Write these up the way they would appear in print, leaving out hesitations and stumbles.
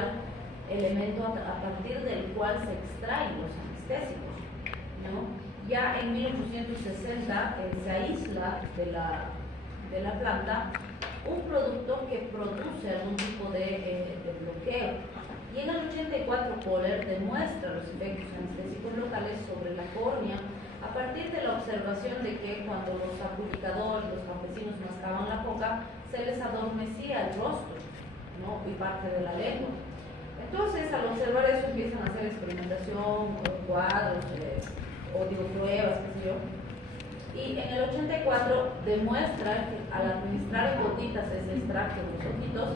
principal elemento a partir del cual se extraen los anestésicos, ¿no? Ya en 1860 se aísla de la planta un producto que produce algún tipo de bloqueo. Y en el 84 Kohler demuestra los efectos anestésicos locales sobre la córnea a partir de la observación de que cuando los aculicadores, los campesinos mascaban la coca, se les adormecía el rostro, ¿no? Y parte de la lengua. Entonces, al observar eso, empiezan a hacer experimentación, cuadros, pruebas, qué sé yo. Y en el 84 demuestra que al administrar en gotitas ese extracto de los ojitos,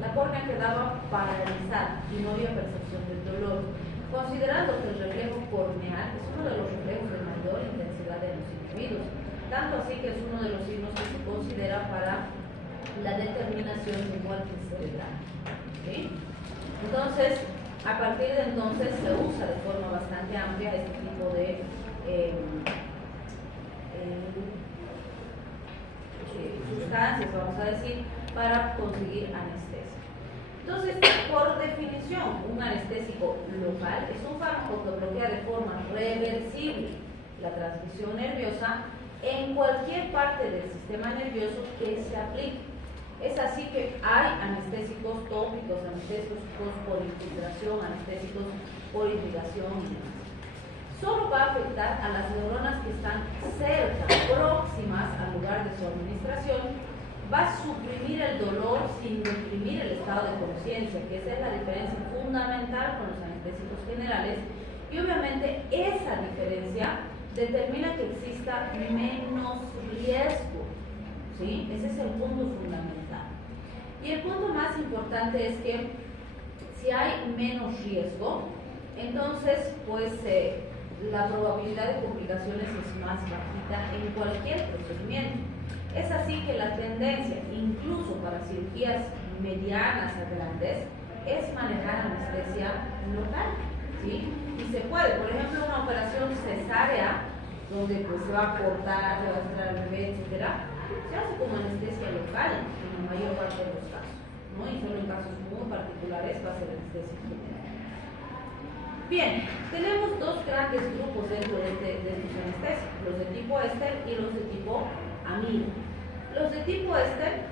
la córnea quedaba paralizada y no había percepción del dolor, considerando que el reflejo corneal es uno de los reflejos de mayor intensidad en los individuos, tanto así que es uno de los signos que se considera para la determinación de muerte cerebral. ¿Sí? Entonces, a partir de entonces se usa de forma bastante amplia este tipo de sustancias, vamos a decir, para conseguir anestesia. Entonces, por definición, un anestésico local es un fármaco que bloquea de forma reversible la transmisión nerviosa en cualquier parte del sistema nervioso que se aplique. Es así que hay anestésicos tópicos, anestésicos por infiltración, anestésicos por irrigación y demás. Solo va a afectar a las neuronas que están cerca, próximas al lugar de su administración. Va a suprimir el dolor sin deprimir el estado de conciencia, que esa es la diferencia fundamental con los anestésicos generales. Y obviamente esa diferencia determina que exista menos riesgo. ¿Sí? Ese es el punto fundamental. Y el punto más importante es que si hay menos riesgo, entonces pues la probabilidad de complicaciones es más bajita en cualquier procedimiento. Es así que la tendencia, incluso para cirugías medianas a grandes, es manejar anestesia local, ¿sí? Y se puede, por ejemplo, una operación cesárea, donde pues se va a cortar, se va a extraer el bebé, etcétera, se hace como anestesia local en la mayor parte de los casos, ¿no? Y solo en casos muy particulares va a ser anestesia general. Bien, tenemos dos grandes grupos dentro de estos anestésicos, los de tipo éster y los de tipo amido. Los de tipo éster,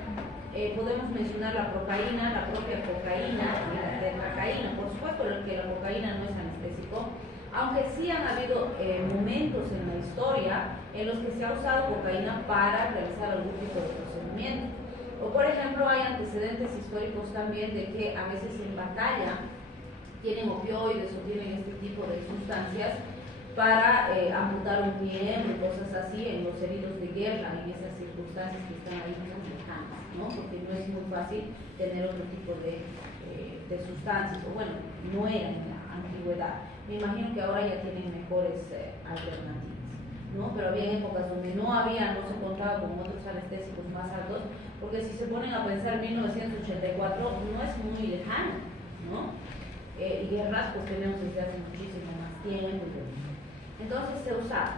podemos mencionar la procaína, la propia cocaína y la tetracaína. Por supuesto que la cocaína no es anestésico, aunque sí han habido momentos en la historia en los que se ha usado cocaína para realizar algún tipo de procedimiento. O por ejemplo, hay antecedentes históricos también de que a veces en batalla tienen opioides o tienen este tipo de sustancias para amputar un miembro y cosas así en los heridos de guerra, en esas circunstancias que están ahí muy lejanas, ¿no? Porque no es muy fácil tener otro tipo de sustancias, o bueno, no era en la antigüedad. Me imagino que ahora ya tienen mejores alternativas, ¿no? Pero había épocas donde no se contaba con otros anestésicos más altos, porque si se ponen a pensar 1984 no es muy lejano, ¿no? Y guerras pues tenemos desde hace muchísimo más tiempo. Entonces se usaba,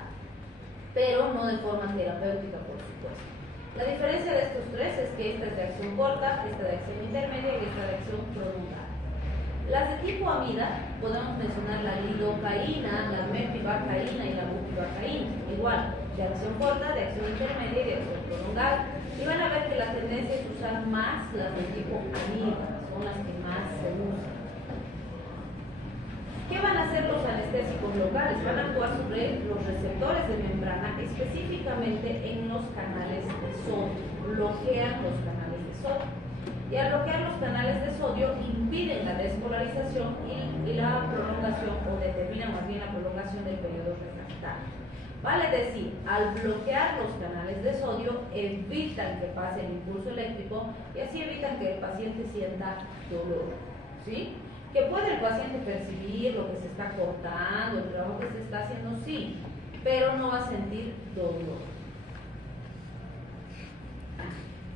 pero no de forma terapéutica, por supuesto. La diferencia de estos tres es que esta es de acción corta, esta de acción intermedia y esta de acción prolongada. Las de tipo amida, podemos mencionar la lidocaína, la mepivacaína y la bupivacaína, igual, de acción corta, de acción intermedia y de acción prolongada. Y van a ver que la tendencia es usar más las de tipo amida, son las que más se usan. ¿Qué van a hacer los anestésicos locales? Van a actuar sobre los receptores de membrana, específicamente en los canales de sodio, bloquean los canales de sodio. Y al bloquear los canales de sodio impiden la despolarización y la prolongación, o determinan más bien la prolongación del periodo refractario. Vale decir, al bloquear los canales de sodio evitan que pase el impulso eléctrico y así evitan que el paciente sienta dolor, ¿sí? Que puede el paciente percibir lo que se está cortando, el trabajo que se está haciendo, sí, pero no va a sentir dolor.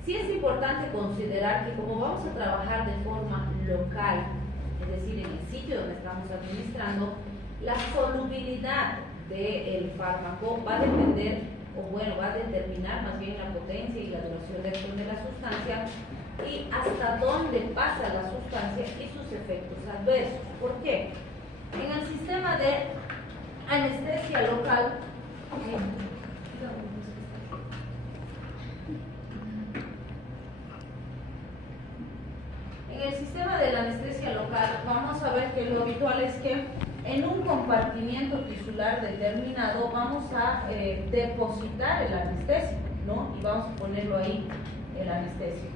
Sí es importante considerar que como vamos a trabajar de forma local, es decir, en el sitio donde estamos administrando, la solubilidad del fármaco va a depender, o bueno, va a determinar más bien la potencia y la duración de acción de la sustancia y hasta dónde pasa la sustancia y sus efectos adversos. ¿Por qué? En el sistema de anestesia local, en el sistema de la anestesia local vamos a ver que lo habitual es que en un compartimiento tisular determinado vamos a depositar el anestésico, ¿no? Y vamos a ponerlo ahí, el anestésico.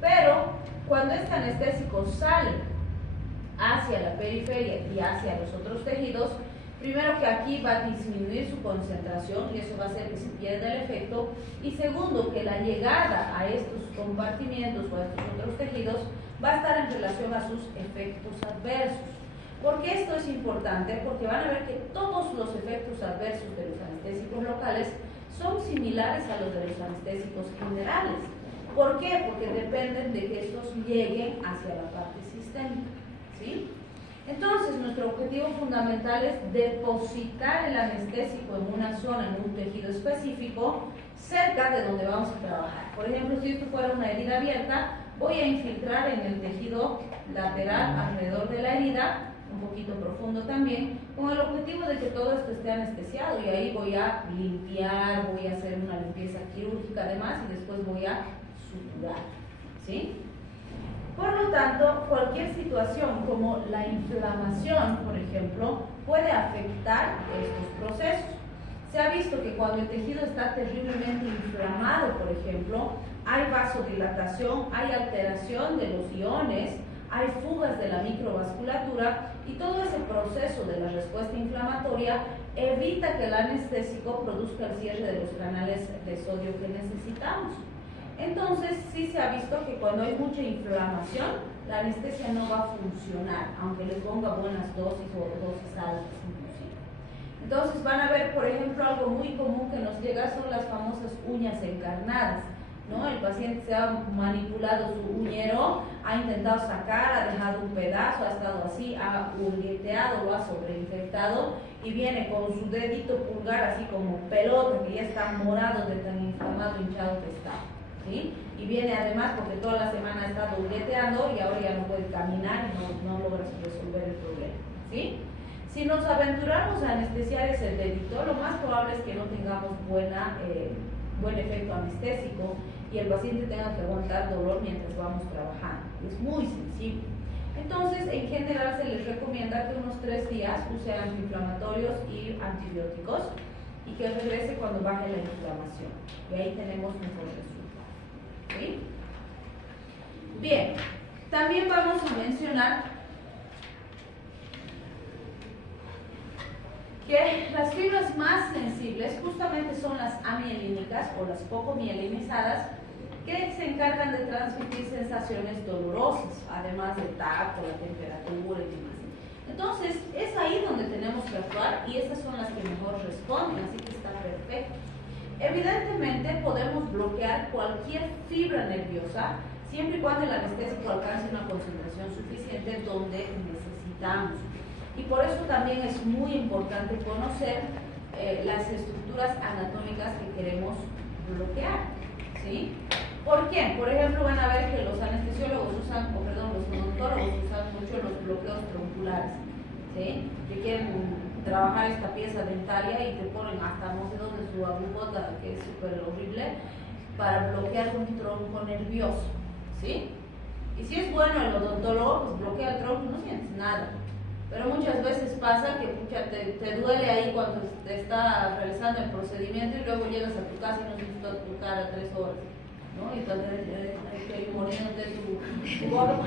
Pero cuando este anestésico sale hacia la periferia y hacia los otros tejidos, primero que aquí va a disminuir su concentración y eso va a hacer que se pierda el efecto, y segundo que la llegada a estos compartimientos o a estos otros tejidos va a estar en relación a sus efectos adversos. ¿Por qué esto es importante? Porque van a ver que todos los efectos adversos de los anestésicos locales son similares a los de los anestésicos generales. ¿Por qué? Porque dependen de que estos lleguen hacia la parte sistémica, ¿sí? Entonces, nuestro objetivo fundamental es depositar el anestésico en una zona, en un tejido específico, cerca de donde vamos a trabajar. Por ejemplo, si esto fuera una herida abierta, voy a infiltrar en el tejido lateral alrededor de la herida, un poquito profundo también, con el objetivo de que todo esto esté anestesiado, y ahí voy a limpiar, voy a hacer una limpieza quirúrgica además, y después voy a suturar, ¿sí? Por lo tanto, cualquier situación como la inflamación, por ejemplo, puede afectar estos procesos. Se ha visto que cuando el tejido está terriblemente inflamado, por ejemplo, hay vasodilatación, hay alteración de los iones, hay fugas de la microvasculatura, y todo ese proceso de la respuesta inflamatoria evita que el anestésico produzca el cierre de los canales de sodio que necesitamos. Entonces, sí se ha visto que cuando hay mucha inflamación, la anestesia no va a funcionar, aunque le ponga buenas dosis o dosis altas inclusive. Entonces, van a ver, por ejemplo, algo muy común que nos llega son las famosas uñas encarnadas, ¿no? El paciente se ha manipulado su uñero, ha intentado sacar, ha dejado un pedazo, ha estado así, ha hurgueteado, lo ha sobreinfectado, y viene con su dedito pulgar así como pelota, que ya está morado de tan inflamado, hinchado que está. ¿Sí? Y viene además porque toda la semana ha estado hurgueteando y ahora ya no puede caminar y no logra resolver el problema, ¿sí? Si nos aventuramos a anestesiar ese dedito, lo más probable es que no tengamos buen efecto anestésico y el paciente tenga que aguantar dolor mientras vamos trabajando. Es muy sensible. Entonces, en general se les recomienda que unos 3 días use antiinflamatorios y antibióticos y que regrese cuando baje la inflamación. Y ahí tenemos mejor resultado. ¿Sí? Bien, también vamos a mencionar que las fibras más sensibles justamente son las amielínicas o las poco mielinizadas, que se encargan de transmitir sensaciones dolorosas, además del tacto, la temperatura y demás. Entonces, es ahí donde tenemos que actuar y esas son las que mejor responden, así que está perfecto. Evidentemente podemos bloquear cualquier fibra nerviosa siempre y cuando el anestésico alcance una concentración suficiente donde necesitamos. Y por eso también es muy importante conocer las estructuras anatómicas que queremos bloquear, ¿sí? ¿Por qué? Por ejemplo, van a ver que los anestesiólogos usan, los odontólogos usan mucho los bloqueos tronculares, ¿sí? Que quieren trabajar esta pieza dentaria y te ponen hasta no sé dónde su agujota, que es súper horrible, para bloquear un tronco nervioso, ¿sí? Y si es bueno el odontólogo, pues bloquea el tronco, no sientes nada. Pero muchas veces pasa que te duele ahí cuando te está realizando el procedimiento y luego llegas a tu casa y no sientes tu cara 3 horas, ¿no? Y estás muriéndote tu gorro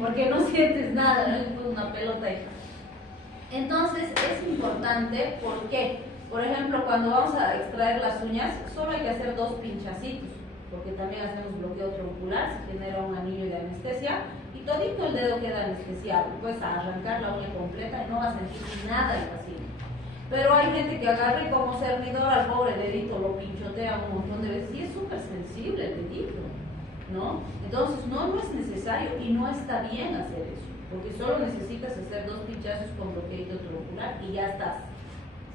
porque no sientes nada, ¿no? Es una pelota ahí. Entonces es importante, ¿por qué? Por ejemplo, cuando vamos a extraer las uñas, solo hay que hacer 2 pinchacitos, porque también hacemos bloqueo troncular, se genera un anillo de anestesia y todito el dedo queda anestesiado. Puedes arrancar la uña completa y no va a sentir nada el paciente. Pero hay gente que agarra y como cernidor al pobre dedito lo pinchotea un montón de veces y es súper sensible el dedito, ¿no? Entonces no es necesario y no está bien hacer eso, porque solo necesitas hacer 2 pinchazos con bloqueo troncular y ya estás,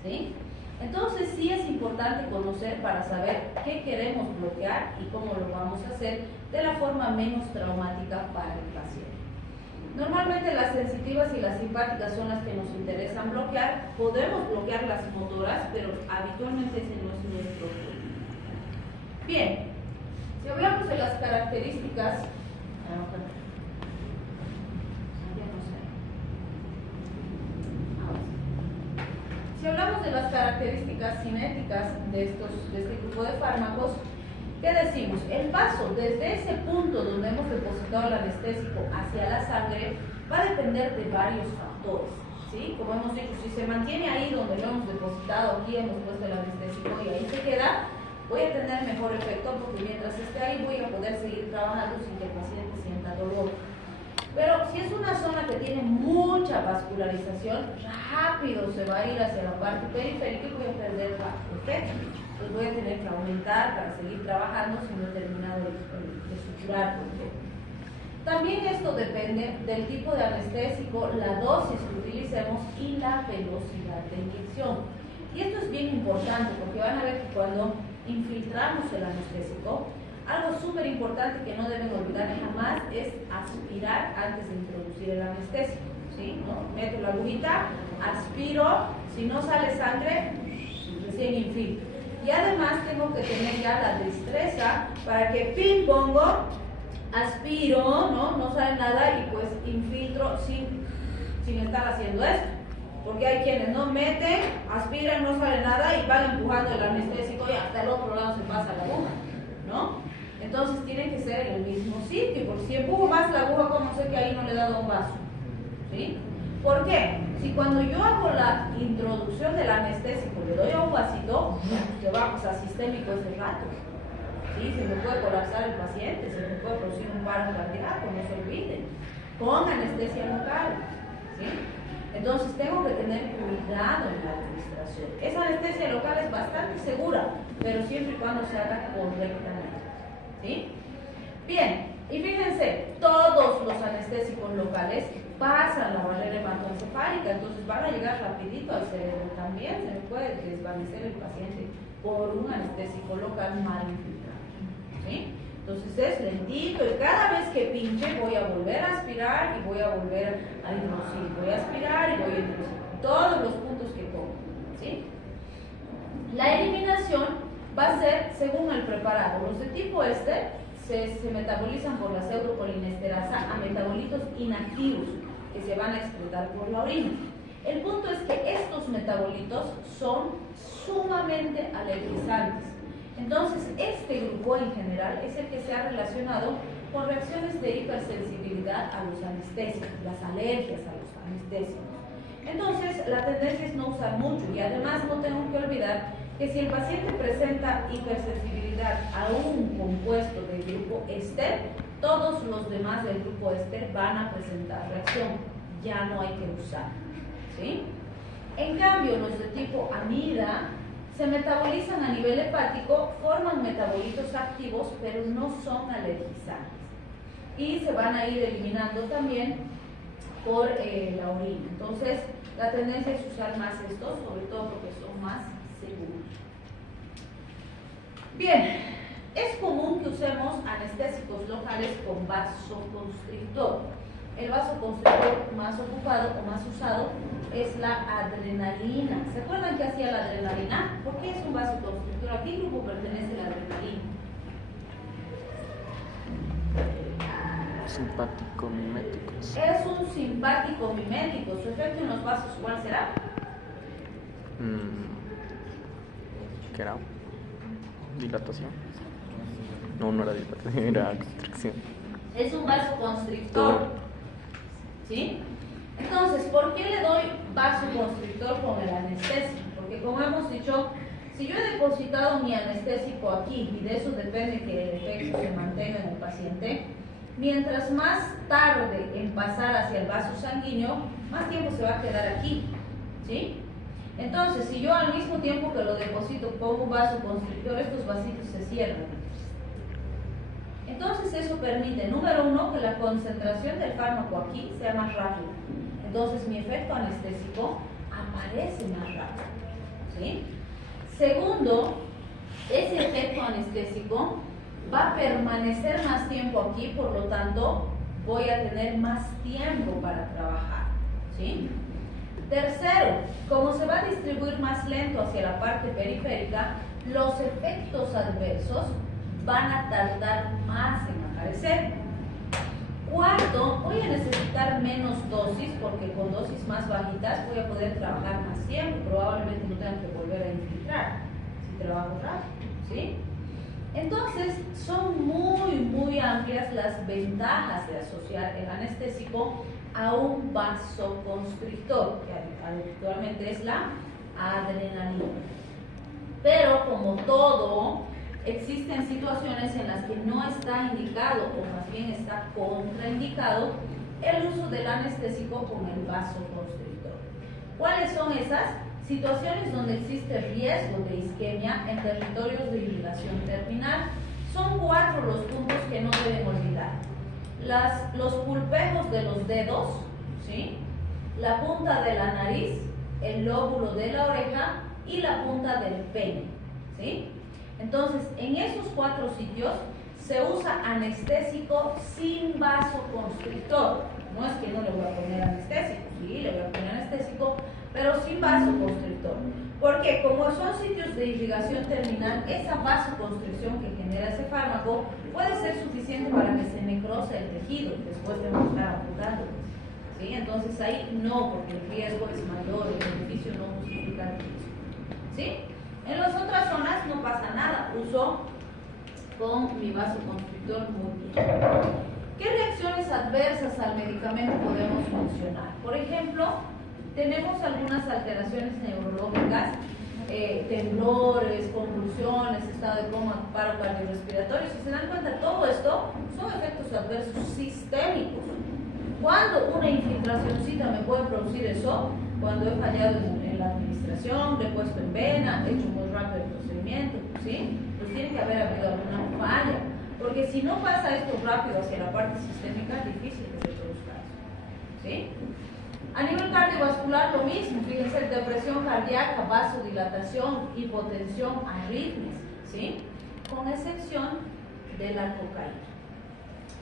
¿sí? Entonces sí es importante conocer para saber qué queremos bloquear y cómo lo vamos a hacer, de la forma menos traumática para el paciente. Normalmente las sensitivas y las simpáticas son las que nos interesan bloquear. Podemos bloquear las motoras, pero habitualmente ese no es nuestro punto. Bien, si hablamos de las características, si hablamos de las características cinéticas de este grupo de fármacos, ¿qué decimos? El paso desde ese punto donde hemos depositado el anestésico hacia la sangre va a depender de varios factores, ¿sí? Como hemos dicho, si se mantiene ahí donde lo hemos depositado, aquí hemos puesto el anestésico y ahí se queda, voy a tener mejor efecto porque mientras esté ahí voy a poder seguir trabajando sin que el paciente sienta dolor. Pero si es una zona que tiene mucha vascularización, rápido se va a ir hacia la parte periférica y voy a perder el efecto. Entonces voy a tener que aumentar para seguir trabajando si no he terminado de suturar, por ejemplo. También esto depende del tipo de anestésico, la dosis que utilicemos y la velocidad de inyección. Y esto es bien importante porque van a ver que cuando infiltramos el anestésico, algo súper importante que no deben olvidar jamás es aspirar antes de introducir el anestésico, ¿sí? ¿No? Meto la agujita, aspiro, si no sale sangre, recién infiltro. Y además tengo que tener ya la destreza para que pin pongo, aspiro, no sale nada y pues infiltro sin estar haciendo esto. Porque hay quienes no meten, aspiran, no sale nada y van empujando el anestésico y hasta el otro lado se pasa la aguja, ¿no? Entonces tiene que ser en el mismo sitio, porque si empujo más la aguja, ¿cómo sé que ahí no le he dado un vaso? ¿Sí? ¿Por qué? Si cuando yo hago la introducción del anestésico le doy a un vasito, que va pues, a sistémico ese rato, ¿sí? Se me puede colapsar el paciente, se me puede producir un paro cardíaco, no se olviden, con anestesia local, ¿sí? Entonces tengo que tener cuidado en la administración. Esa anestesia local es bastante segura, pero siempre y cuando se haga correctamente, ¿sí? Bien, y fíjense, todos los anestésicos locales pasan la barrera hematoencefálica, entonces van a llegar rapidito al cerebro también, se me puede desvanecer el paciente por un anestésico local mal infiltrado, ¿sí? Entonces es lentito y cada vez que pinche voy a volver a aspirar y voy a volver a introducir, voy a aspirar y voy a introducir todos los puntos que pongo, ¿sí? La eliminación va a ser según el preparado. Los de tipo se metabolizan por la pseudopolinesterasa a metabolitos inactivos que se van a excretar por la orina. El punto es que estos metabolitos son sumamente alergizantes. Entonces, este grupo en general es el que se ha relacionado con reacciones de hipersensibilidad a los anestésicos, las alergias a los anestésicos. Entonces, la tendencia es no usar mucho y además no tengo que olvidar que si el paciente presenta hipersensibilidad a un compuesto del grupo éster, todos los demás del grupo éster van a presentar reacción, ya no hay que usar, ¿sí? En cambio, los de tipo amida se metabolizan a nivel hepático, forman metabolitos activos, pero no son alergizantes. Y se van a ir eliminando también por la orina. Entonces, la tendencia es usar más estos, sobre todo porque son más seguros. Bien, es común que usemos anestésicos locales con vasoconstrictor. El vasoconstrictor más ocupado o más usado es la adrenalina. ¿Se acuerdan qué hacía la adrenalina? ¿Por qué es un vasoconstrictor? ¿A qué grupo pertenece la adrenalina? Simpático miméticos. Es un simpático mimético. ¿Su efecto en los vasos cuál será? ¿Qué era? ¿Dilatación? No era dilatación, era constricción. Es un vasoconstrictor. ¿Sí? Entonces, ¿por qué le doy vasoconstrictor con el anestésico? Porque como hemos dicho, si yo he depositado mi anestésico aquí y de eso depende que el efecto se mantenga en el paciente, mientras más tarde en pasar hacia el vaso sanguíneo, más tiempo se va a quedar aquí, ¿sí? Entonces, si yo al mismo tiempo que lo deposito pongo un vasoconstrictor, estos vasitos se cierran. Entonces eso permite, número uno, que la concentración del fármaco aquí sea más rápida. Entonces mi efecto anestésico aparece más rápido, ¿sí? Segundo, ese efecto anestésico va a permanecer más tiempo aquí, por lo tanto, voy a tener más tiempo para trabajar, ¿sí? Tercero, como se va a distribuir más lento hacia la parte periférica, los efectos adversos van a tardar más en aparecer. Cuarto, voy a necesitar menos dosis porque con dosis más bajitas voy a poder trabajar más tiempo. Probablemente no tenga que volver a infiltrar si trabajo rápido, ¿sí? Entonces, son muy amplias las ventajas de asociar el anestésico a un vasoconstrictor, que habitualmente es la adrenalina. Pero como todo, existen situaciones en las que no está indicado o más bien está contraindicado el uso del anestésico con el vasoconstrictor. ¿Cuáles son esas? Situaciones donde existe riesgo de isquemia en territorios de irrigación terminal. Son 4 los puntos que no deben olvidar. Los pulpejos de los dedos, ¿sí? La punta de la nariz, el lóbulo de la oreja y la punta del pene, ¿sí? Entonces, en esos 4 sitios se usa anestésico sin vasoconstrictor. No es que no le voy a poner anestésico, sí, le voy a poner anestésico, pero sin vasoconstrictor. Porque como son sitios de irrigación terminal, esa vasoconstricción que genera ese fármaco puede ser suficiente para que se necrose el tejido después de estar amputando, ¿sí? Entonces ahí no, porque el riesgo es mayor, el beneficio no justifica el riesgo, ¿sí? En las otras zonas no pasa nada, uso con mi vasoconstrictor muy bien. ¿Qué reacciones adversas al medicamento podemos mencionar? Por ejemplo, tenemos algunas alteraciones neurológicas, temblores, convulsiones, estado de coma, paro cardiorrespiratorio. Si se dan cuenta, todo esto son efectos adversos sistémicos. ¿Cuándo una infiltracióncita me puede producir eso? Cuando he fallado en la administración, le he puesto en vena, he hecho muy rápido el procedimiento, ¿sí? Pues tiene que haber habido alguna falla, porque si no pasa esto rápido hacia la parte sistémica, es difícil que se produzca eso, ¿sí? A nivel cardiovascular lo mismo, fíjense, depresión cardíaca, vasodilatación, hipotensión, arritmias, ¿sí? Con excepción de la cocaína.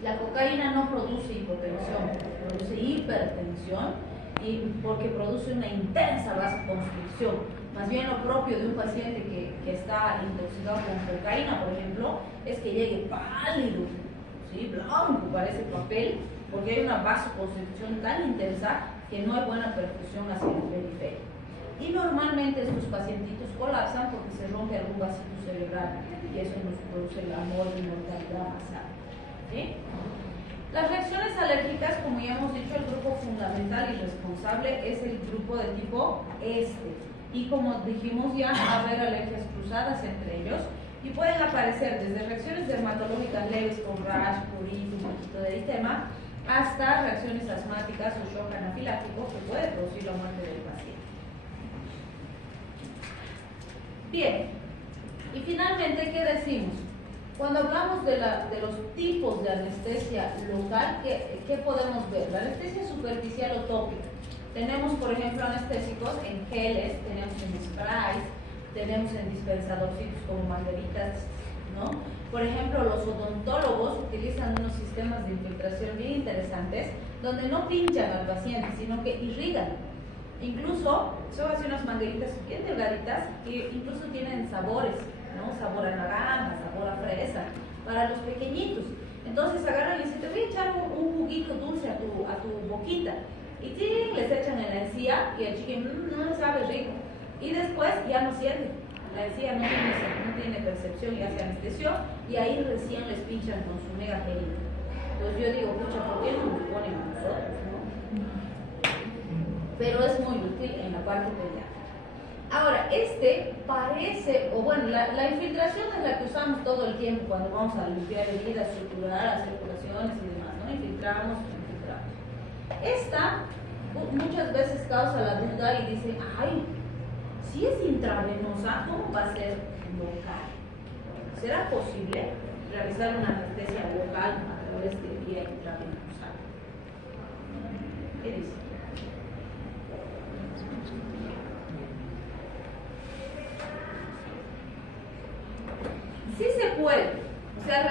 La cocaína no produce hipotensión, produce hipertensión, y porque produce una intensa vasoconstricción. Más bien lo propio de un paciente que está intoxicado con cocaína, por ejemplo, es que llegue pálido, ¿sí? Blanco, parece papel, porque hay una vasoconstricción tan intensa que no hay buena perfusión hacia el periférico. Y normalmente estos pacientitos colapsan porque se rompe algún vasito cerebral y eso nos produce la mortalidad más alta, ¿sí? Las reacciones alérgicas, como ya hemos dicho, el grupo fundamental y responsable es el grupo de tipo este. Y como dijimos ya, va a haber alergias cruzadas entre ellos y pueden aparecer desde reacciones dermatológicas leves con rash, prurito, un poquito de eritema, hasta reacciones asmáticas o shock anafiláctico que puede producir la muerte del paciente. Bien, y finalmente, ¿qué decimos? Cuando hablamos de los tipos de anestesia local, ¿qué podemos ver? La anestesia superficial o tópica. Tenemos, por ejemplo, anestésicos en geles, tenemos en sprays, tenemos en dispensadorcitos como mangueritas, ¿no? Por ejemplo, los odontólogos utilizan unos sistemas de infiltración bien interesantes donde no pinchan al paciente, sino que irrigan. Incluso son así unas mangueritas bien delgaditas que incluso tienen sabores, ¿no? Sabor a naranja, sabor a fresa, para los pequeñitos. Entonces agarran y dicen, te voy a echar un juguito dulce a tu boquita. Y ¡tín! Les echan en la encía y el chiquillo no sabe rico. Y después ya no siente. La encía no tiene percepción, ya se anestesió y ahí recién les pinchan con su mega gelito. Entonces yo digo, pucha, ¿por qué no nos ponen a nosotros, no? Pero es muy útil en la parte pediátrica. Ahora, parece, o bueno, la infiltración es la que usamos todo el tiempo cuando vamos a limpiar heridas, suturar, hacer curaciones y demás, ¿no? Infiltramos. Esta muchas veces causa la duda y dice, ay, si es intravenosa, ¿cómo va a ser local? ¿Será posible realizar una anestesia local a través de vía intravenosa? ¿Qué dice? Sí se puede. O sea,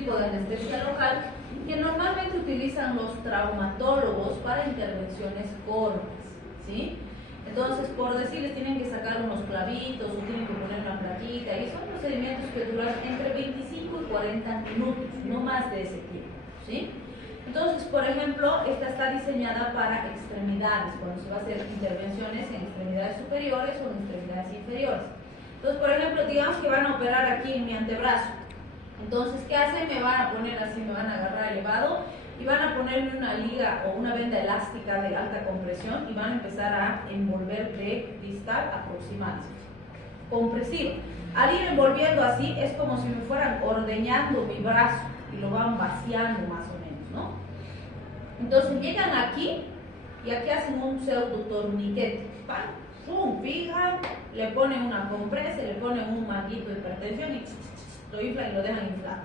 tipo de anestesia local que normalmente utilizan los traumatólogos para intervenciones cortas, ¿sí? Entonces, por decirles, tienen que sacar unos clavitos o tienen que poner una plaquita, y son procedimientos que duran entre 25 y 40 minutos, no más de ese tiempo, ¿sí? Entonces, por ejemplo, esta está diseñada para extremidades, cuando se va a hacer intervenciones en extremidades superiores o en extremidades inferiores. Entonces, por ejemplo, digamos que van a operar aquí en mi antebrazo. Entonces, ¿qué hacen? Me van a poner así, me van a agarrar elevado y van a ponerme una liga o una venda elástica de alta compresión y van a empezar a envolver de distal a proximal, compresivo. Al ir envolviendo así, es como si me fueran ordeñando mi brazo y lo van vaciando más o menos, ¿no? Entonces llegan aquí y aquí hacen un pseudo torniquete, ¡pum! Fijan, le ponen una compresa, le ponen un manguito de hipertensión y lo inflan y lo dejan inflado.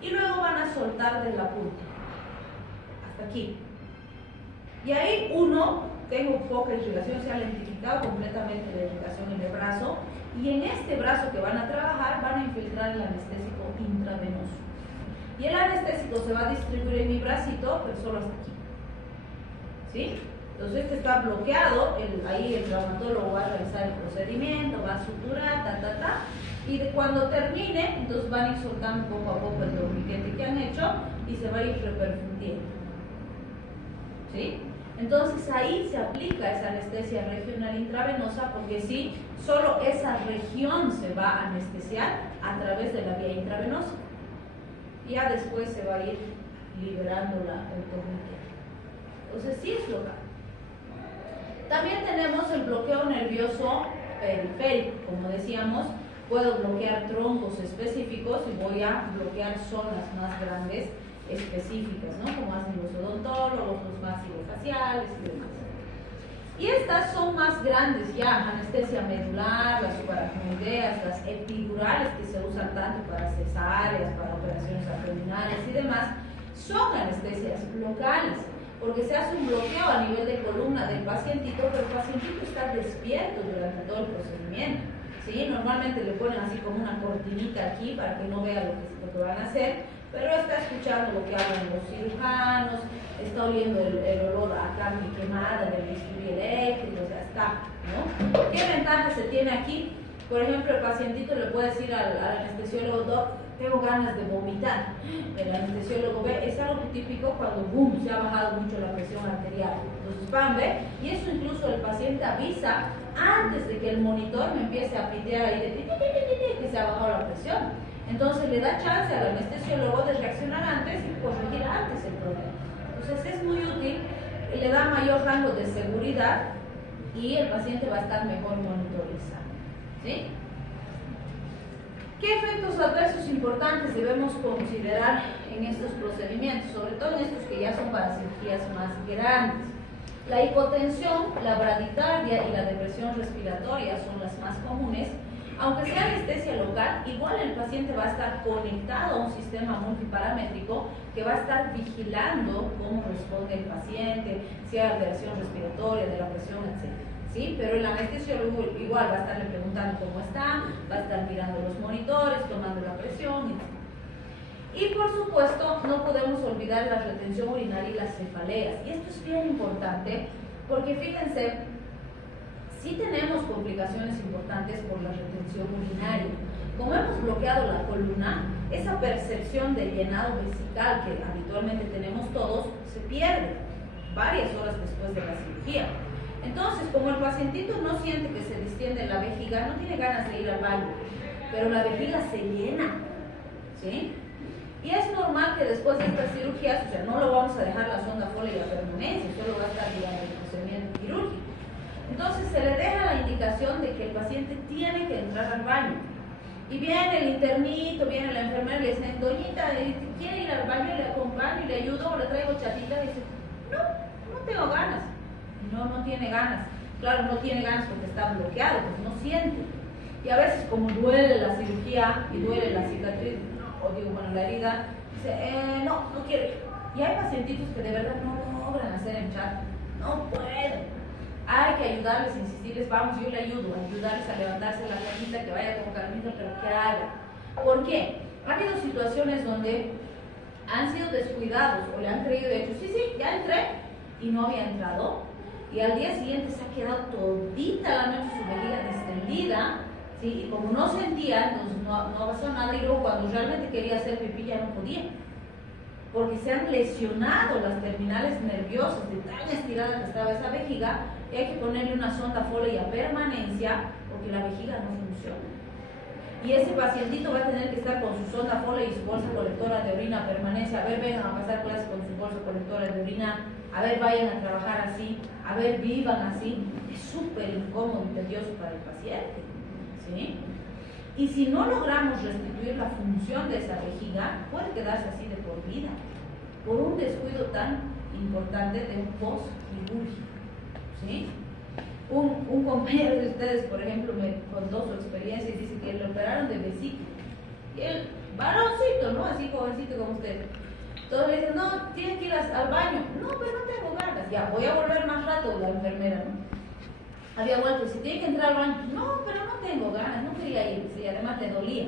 Y luego van a soltar de la punta hasta aquí. Y ahí tengo poca irrigación, se ha lentificado completamente la irrigación en el brazo, y en este brazo que van a trabajar van a infiltrar el anestésico intravenoso. Y el anestésico se va a distribuir en mi bracito, pero solo hasta aquí. ¿Sí? Entonces este está bloqueado, ahí el traumatólogo va a realizar el procedimiento, va a suturar, y cuando termine, entonces van a ir soltando poco a poco el torniquete que han hecho y se va a ir repercutiendo. ¿Sí? Entonces ahí se aplica esa anestesia regional intravenosa, porque sí, solo esa región se va a anestesiar a través de la vía intravenosa. Ya después se va a ir liberando el torniquete. Entonces sí es local. También tenemos el bloqueo nervioso periférico. Como decíamos, puedo bloquear troncos específicos y voy a bloquear zonas más grandes específicas, ¿no? Como hacen los odontólogos, los maxilofaciales y demás. Y estas son más grandes ya: anestesia medular, las subaracnoideas, las epidurales, que se usan tanto para cesáreas, para operaciones abdominales y demás, son anestesias locales, porque se hace un bloqueo a nivel de columna del pacientito, pero el pacientito está despierto durante todo el procedimiento, ¿sí? Normalmente le ponen así como una cortinita aquí para que no vea lo que van a hacer, pero está escuchando lo que hablan los cirujanos, está oliendo el olor a carne quemada del bisturí eléctrico, o sea, está, ¿no? ¿Qué ventaja se tiene aquí? Por ejemplo, el pacientito le puede decir al anestesiólogo: doc, tengo ganas de vomitar. El anestesiólogo ve, es algo típico cuando boom, se ha bajado mucho la presión arterial. Entonces van, ve, y eso incluso el paciente avisa antes de que el monitor me empiece a pitear ahí de que se ha bajado la presión. Entonces le da chance al anestesiólogo de reaccionar antes y corregir antes el problema. Entonces es muy útil, le da mayor rango de seguridad y el paciente va a estar mejor monitorizado, ¿sí? ¿Qué efectos adversos importantes debemos considerar en estos procedimientos? Sobre todo en estos que ya son para cirugías más grandes. La hipotensión, la bradicardia y la depresión respiratoria son las más comunes. Aunque sea anestesia local, igual el paciente va a estar conectado a un sistema multiparamétrico que va a estar vigilando cómo responde el paciente, si hay alteración respiratoria, de la presión, etc. ¿Sí? Pero el anestesiólogo igual va a estarle preguntando cómo está, va a estar mirando los monitores, tomando la presión, etc. Y por supuesto, no podemos olvidar la retención urinaria y las cefaleas. Y esto es bien importante porque fíjense, sí tenemos complicaciones importantes por la retención urinaria. Como hemos bloqueado la columna, esa percepción de llenado vesical que habitualmente tenemos todos se pierde varias horas después de la cirugía. Entonces, como el pacientito no siente que se distiende la vejiga, no tiene ganas de ir al baño, pero la vejiga se llena, ¿sí? Y es normal que después de estas cirugías, o sea, no lo vamos a dejar la sonda Foley y la permanencia, solo va a estar durante el procedimiento quirúrgico. Entonces se le deja la indicación de que el paciente tiene que entrar al baño. Y viene el internito, viene la enfermera y le dice: doñita, ¿quiere ir al baño? Le acompaño y le ayudo, o le traigo chatita. Y dice: no tengo ganas. No tiene ganas. Claro, no tiene ganas porque está bloqueado, pues no siente. Y a veces, como duele la cirugía y duele la cicatriz, la herida, dice: no quiero ir. Y hay pacientitos que de verdad no logran hacer el chat, no pueden. Hay que ayudarles, insistirles: vamos, yo le ayudo, ayudarles a levantarse la camita, que vaya con calmita, pero que haga. ¿Por qué? Ha habido situaciones donde han sido descuidados o le han creído, de hecho, sí, ya entré, y no había entrado, y al día siguiente se ha quedado todita la noche su vejiga distendida, ¿sí? Y como no sentía, entonces no pasó nada, y luego cuando realmente quería hacer pipí ya no podía, porque se han lesionado las terminales nerviosas de tan estirada que estaba esa vejiga, y hay que ponerle una sonda Foley a permanencia, porque la vejiga no funciona. Y ese pacientito va a tener que estar con su sonda Foley y su bolsa colectora de orina a permanencia. A ver, vengan a pasar clases con su bolsa colectora de orina. A ver, vayan a trabajar así. A ver, vivan así. Es súper incómodo y tedioso para el paciente, ¿sí? Y si no logramos restituir la función de esa vejiga, puede quedarse así de por vida, por un descuido tan importante de un post-quirúrgico, ¿sí? Un compañero de ustedes, por ejemplo, me contó su experiencia y dice que le operaron de vesícula. Y el varoncito, ¿no? Así jovencito como usted. Entonces le dicen, no, tienen que ir al baño. No, pero no tengo ganas. Ya, voy a volver más rato, la enfermera, ¿no? Había vuelto, si tiene que entrar al baño. No, pero no tengo ganas, no quería ir. Sí, además le dolía.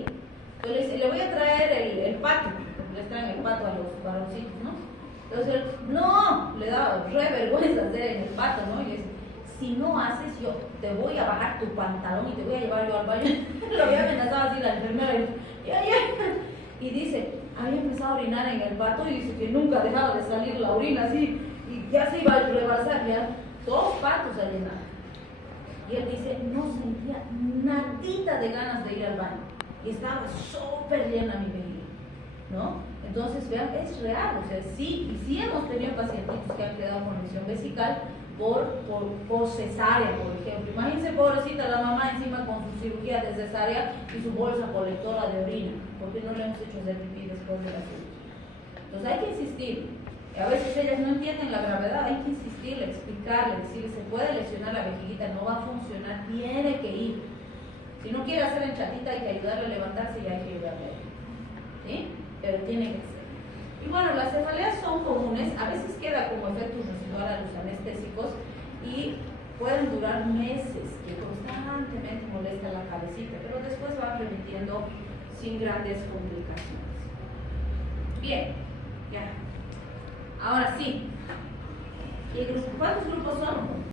Entonces le dice, le voy a traer el pato, porque les traen el pato a los varoncitos, ¿no? Entonces él, no, le da re vergüenza hacer en el pato, ¿no? Y le dice, si no haces, yo te voy a bajar tu pantalón y te voy a llevar yo al baño. Lo había amenazado así la enfermera. Y dice, había empezado a orinar en el pato y dice que nunca dejaba de salir la orina así. Y ya se iba a rebalsar, ya 2 patos a llenar. Y él dice, no sentía nadita de ganas de ir al baño. Y estaba súper llena mi vejiga, ¿no? Entonces, vean, es real. O sea, sí, y sí hemos tenido pacientitos que han quedado con lesión vesical por cesárea, por ejemplo. Imagínense, pobrecita, la mamá encima con su cirugía de cesárea y su bolsa colectora de orina, porque no le hemos hecho hacer pipí después de la cirugía. Entonces hay que insistir. A veces ellas no entienden la gravedad, hay que insistirle, explicarle, decirle, se puede lesionar la vejiguita, no va a funcionar, tiene que ir. Si no quiere hacer en chatita, hay que ayudarle a levantarse y hay que ayudarle a ir, ¿sí? Pero tiene que ser. Y bueno, las cefaleas son comunes, a veces queda como efecto residual a los anestésicos y pueden durar meses, que constantemente molesta la cabecita, pero después van remitiendo sin grandes complicaciones. Bien, ya. Ahora sí. ¿Cuántos grupos son?